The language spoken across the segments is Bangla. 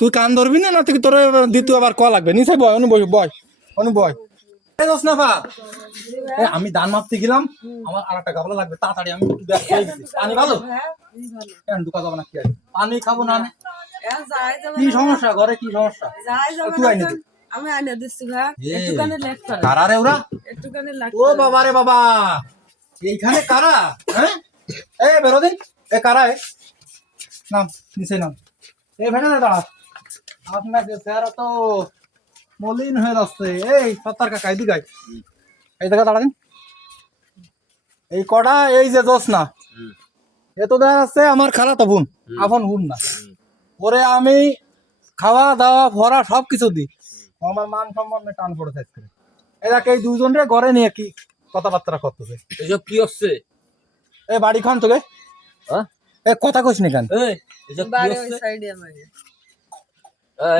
তুই কান ধরবি না না তোর দ্বিতীয় আবার ক লাগবে? নিচে বয়, অনু বয় বয়, অনু বয়। আমি দান মাপতে গেলাম, আমার আর একটা গাবলা লাগবে, তাড়াতাড়ি আমি পানি ভালো? না কি পানি খাব না কি সমস্যা? ঘরে কি সমস্যা? তুই আইনে। আমি লেট করে কারা রে ওরা? লেট ও বাবা রে বাবা। এইখানে কারা? হ্যাঁ? এ বেরোদিন। এ কারা এ? নাম, নিচে নাম। এই ভেঙে দাঁড়া। আপনাকে চেহারা তো মলিন হয়ে যাচ্ছে। এই সত্তর কাকা এদিকে। এই দেখা দাঁড়ান এই কটা এই যে দোষ না এ তো দেখা যাচ্ছে আমার খালা তো বোন আপন বোন না। ওরে আমি খাওয়া দাওয়া ভরা সব কিছু দিই আমার মান সম্মানে টান পড়ে থাকছে এরা এই দুজন রে ঘরে নিয়ে কি কথাবার্তা করতেছে। এসব কি হচ্ছে? এ বাড়ি খান তোকে। হ্যাঁ? এ কথা কইস নি কেন?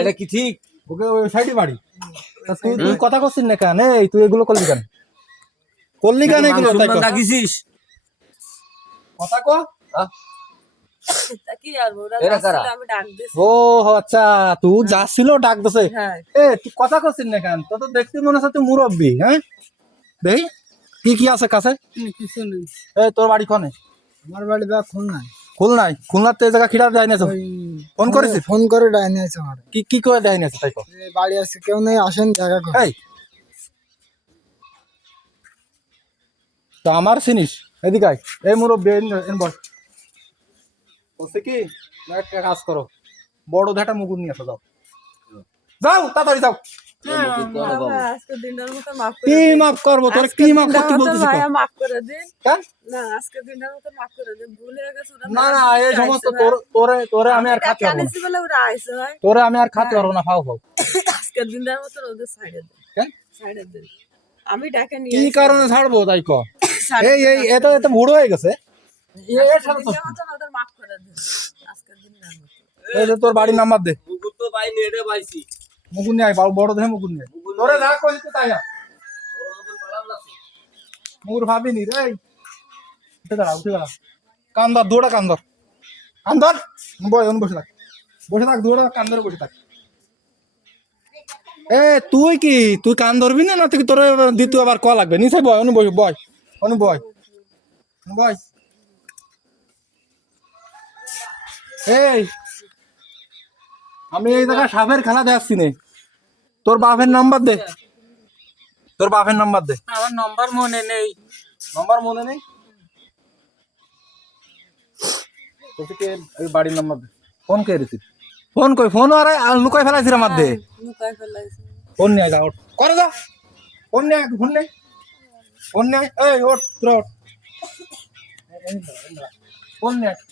এটা কি ঠিক? ওকে ওই সাইডে বাড়ি। তুই তুই কথা কইছিস না কেন? এই তুই এগুলো করলি কেন? করলি কেন এগুলো? তাই রাখিছিস কথা কো। আহ, তা আর ওরা এরা কারা? আমি ডাক দিছি ও আচ্ছা তুই যাচ্ছিল ডাক দছে হ্যাঁ। এ তুই কথা কইছিস না কেন? তো তো দেখতে মনে হচ্ছে তুই মুরব্বি হ্যাঁ? দেই কি কি আছে কাছে? কিছু নেই। এ তোর বাড়ি কোনে? আমার বাড়ি বা ফোন নাই। খুলনায় খুলনাতে এই জায়গা খিড়া দেয় না ফোন করেছিস? ফোন করে আমার কি কি করে দেয় না তাই বাড়ি আছে কেউ নেই আসেন দেখা করে। এই তো আমার চিনিস? এদিকে আয়। এই মুরব্বী এন- এন বস। বলছে কি একটা কাজ করো। বড় ধাটা মুগুর নিয়ে আসো যাও। যাও তাড়াতাড়ি যাও। ভাই, আজকে দিনটার মতো মাফ করে কি মাফ করব? তোর কি মাফ করতে বলতেছিস মাফ করে দিন। না আজকে দিনটার মতো মাফ করে দিন। ভুল হয়ে গেছে না না এই সমস্ত তোর তোরে তোরে আমি আর খাতে পারব না। তোরে আমি আর খাতে পারব না ফাও ফাও আজকের দিনটার মতো ওদের সাইডে দিন। কেন? সাইডে দিন। আমি ডাকে নিয়ে কি কারণে ছাড়বো তাই ক? এই এই এত এত বুড়ো হয়ে গেছে। এর সাথে তো- দিনটার মতো ওদের মাফ করে দিন। আজকের দিনটার মতো এই তোর বাড়ির নাম্বার দে। তো এটা পাইছি। মুকুন নিয়ে বড়- মুকুন নিয়ে আয়। তোরে যা কইতে তাই ভাবিনি রে। উঠে দাঁড়া উঠে দাঁড়া। কান্দর কান্দর কান্দর বয় বসে থাক। বসে থাক কান্দরে বসে থাক। এ তুই কি? তুই কান ধরবি না না তুই তোর দ্বিতীয় আবার ক লাগবে? নিচে বয় অনু বয় বয়। অনু বয়। বয়। এই আমি এই জায়গায় সাপের খেলা দেখছি নে তোর বাপের নাম্বার দে তোর বাপের নাম্বার দে আমার নম্বর মনে নেই নাম্বার মনে নেই তোকে এই বাড়ির নাম্বার দে ফোন কে রিসিভ ফোন কই ফোন আর লুকাই ফেলাইছিস আমার দে লুকাই ফেলাইছে ফোন নিয়ে করে যা ফোন নিয়ে ফোন নে ফোন নিয়ে। এই ওঠ তোরা ওঠ ফোন নিয়ে আয়।